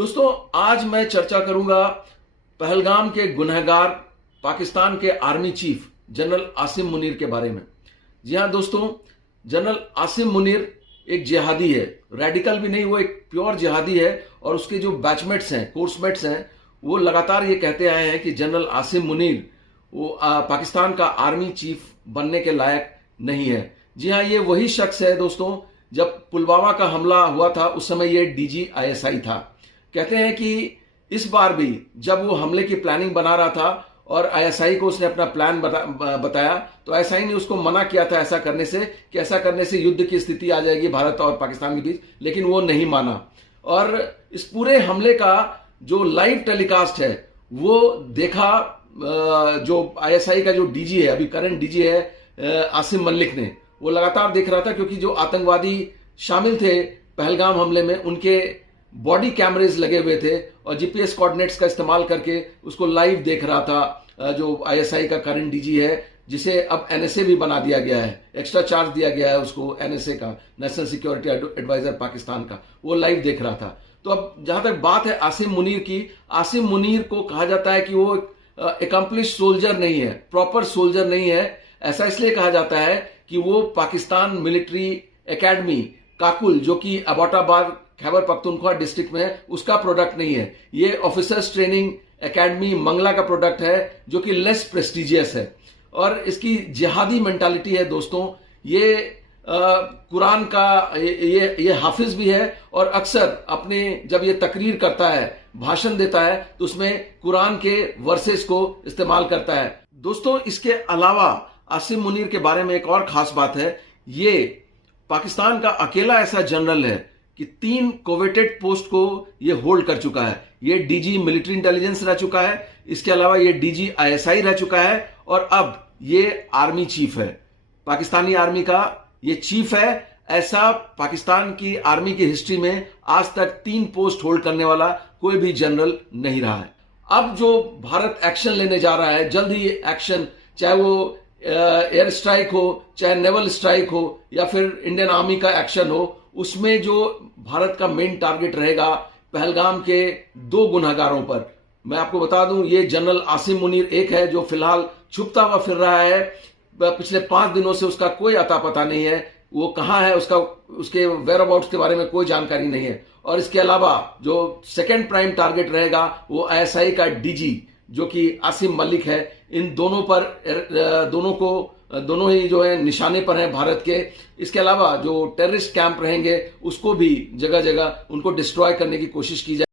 दोस्तों, आज मैं चर्चा करूंगा पहलगाम के गुनहगार पाकिस्तान के army chief general Asim Munir के बारे में। जी हां दोस्तों, जनरल आसिम मुनीर एक जिहादी है, रेडिकल भी नहीं, वो एक प्योर जिहादी है। और उसके जो बैचमेट्स हैं, कोर्समेट्स हैं, वो लगातार ये कहते आए हैं कि जनरल आसिम मुनीर वो पाकिस्तान का आर्मी चीफ बनने के लायक नहीं है। जी हां, ये वही शख्स है दोस्तों, जब पुलवामा का हमला हुआ था उस समय ये डीजी आईएसआई था। कहते हैं कि इस बार भी जब वो हमले की प्लानिंग बना रहा था और आईएसआई को उसने अपना प्लान बताया, तो आईएसआई ने उसको मना किया था ऐसा करने से, कि ऐसा करने से युद्ध की स्थिति आ जाएगी भारत और पाकिस्तान के बीच, लेकिन वो नहीं माना। और इस पूरे हमले का जो लाइव टेलीकास्ट है वो देखा जो आईएसआई का जो डीजी है, अभी करंट डीजी है आसिम मलिक ने, वो लगातार देख रहा था, क्योंकि जो आतंकवादी शामिल थे पहलगाम हमले में उनके बॉडी कैमरेज लगे हुए थे और जीपीएस कोऑर्डिनेट्स का इस्तेमाल करके उसको लाइव देख रहा था जो आईएसआई का करंट डीजी है, जिसे अब एनएसए भी बना दिया गया है, एक्स्ट्रा चार्ज दिया गया है उसको, एनएसए का, नेशनल सिक्योरिटी एडवाइजर पाकिस्तान का, वो लाइव देख रहा था। तो अब जहां तक बात है आसिम मुनीर की, आसिम मुनीर को कहा जाता है कि वो एकम्प्लिश सोल्जर नहीं है, प्रॉपर सोल्जर नहीं है। ऐसा इसलिए कहा जाता है कि वो पाकिस्तान मिलिट्री एकेडमी काकुल, जो कि अबोटाबाद खैबर पख्तूनख्वा डिस्ट्रिक्ट में है, उसका प्रोडक्ट नहीं है। ये ऑफिसर्स ट्रेनिंग एकेडमी मंगला का प्रोडक्ट है, जो कि लेस प्रेस्टिजियस है। और इसकी जिहादी मेंटालिटी है दोस्तों। ये कुरान का ये हाफिज भी है और अक्सर अपने जब ये तकरीर करता है, भाषण देता है, तो उसमें कुरान के वर्सेस को इस्तेमाल करता है। दोस्तों, इसके अलावा आसिम मुनीर के बारे में एक और खास बात है, ये पाकिस्तान का अकेला ऐसा जनरल है कि 3 कोवेटेड पोस्ट को ये होल्ड कर चुका है। ये डीजी मिलिट्री इंटेलिजेंस रह चुका है, इसके अलावा ये डीजी आईएसआई रह चुका है, और अब ये आर्मी चीफ है, पाकिस्तानी आर्मी का ये चीफ है। ऐसा पाकिस्तान की आर्मी की हिस्ट्री में आज तक 3 पोस्ट होल्ड करने वाला कोई भी जनरल नहीं रहा है। अब जो भारत एक्शन लेने जा रहा है, जल्द ही एक्शन, चाहे वो एयर स्ट्राइक हो, चाहे नेवल स्ट्राइक हो, या फिर इंडियन आर्मी का एक्शन हो, उसमें जो भारत का मेन टारगेट रहेगा पहलगाम के 2 गुनहगारों पर। मैं आपको बता दूं, ये जनरल आसिम मुनीर एक है जो फिलहाल छुपता हुआ फिर रहा है। पिछले 5 दिनों से उसका कोई अता पता नहीं है, वो कहां है, उसके वेयर अबाउट्स के बारे में कोई जानकारी नहीं है। और इसके अलावा जो सेकेंड प्राइम टारगेट रहेगा वो आईएसआई का डीजी, जो कि आसिम मलिक है। इन दोनों पर दोनों ही जो है निशाने पर हैं भारत के। इसके अलावा जो टेररिस्ट कैंप रहेंगे उसको भी जगह जगह उनको डिस्ट्रॉय करने की कोशिश की जाए।